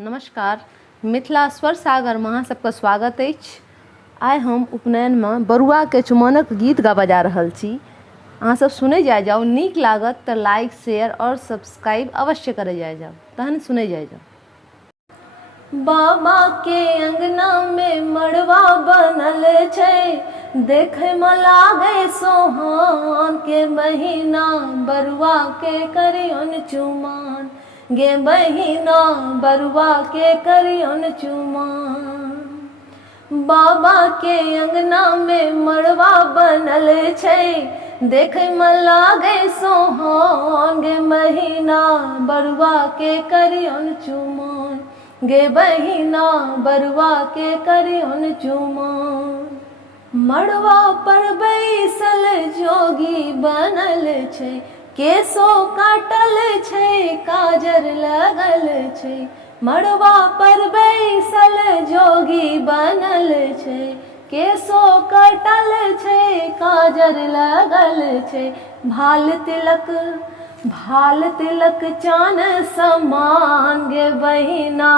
नमस्कार, मिथिला स्वर सागर में अहाँ सबके स्वागत अछि। आइ हम उपनयन में बरुआ के चुमाओनक गीत गाबा जा रहल छी। अहाँ सब सुनै जाओ, नीक लागत तो लाइक शेयर और सब्सक्राइब अवश्य करे जाओ। तहन सुनै जाओ। बाबा के अंगना में मड़वा बनल छै, देखे में लागे सोहान के महीना बरुआ के करियन चुमान, गे बहिना बरुआ के करियन चुमान। बाबा के अंगना में मड़वा बनल छै, देखे में लागे सोहान, गे महीना बरुआ के करियन चुमान, गे बहिना बरुआ के करियन चुमान। मड़वा पर बैसल जोगी बनल छै, केसो काटल छै, काजर लगल छै। मड़वा पर बैसल जोगी बनल छै, केसो काटल छै, काजर लगल छै। भाल तिलक चान समान, गे बहिना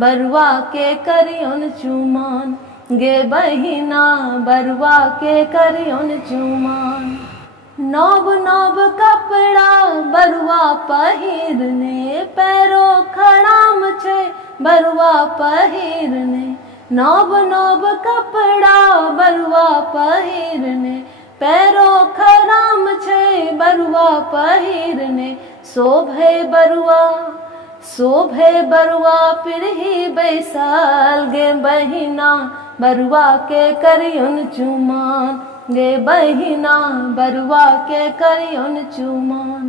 बरुआ के करियन चुमान, गे बहिना बरुआ के करियन चुमान। नव नव कपड़ा बरुआ पहिरने, पैरो खड़ाम छै बरुआ पहिरने। नव नव कपड़ा बरुआ पहिरने, पैरो खड़ाम छै बरुआ पहिरने। शोभे बरुआ पिरही बैसल, गे बहिना बरुआ के करियन चुमान, गे बहिना बरुआ के करियन चुमान।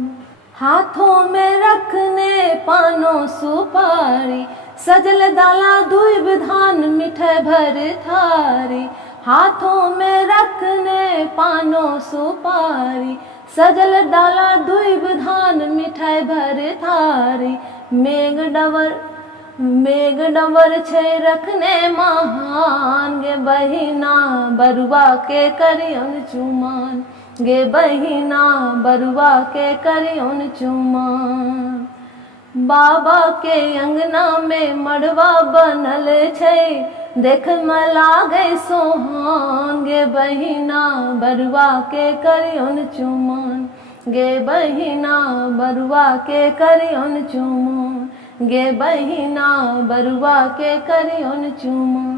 हाथों में रखने पानो सुपारी, सजल डाला दूब धान मिठाई भर थारी। हाथों में रखने पानो सुपारी, सजल डाला दूब धान मिठाई भर थारी। मेघ डवर छै रखने महान, गे बहिना बरुआ के करियन चुमान, गे बहिना बरुआ के करियन चुमान। बाबा के अंगना में मड़वा बनल छै, देख में लागे सोहान, गे बहिना बरुआ के करियन चुमान, गे बहिना बरुआ के करियन चुमान, गे बहिना बरुआ के करियन चुमान।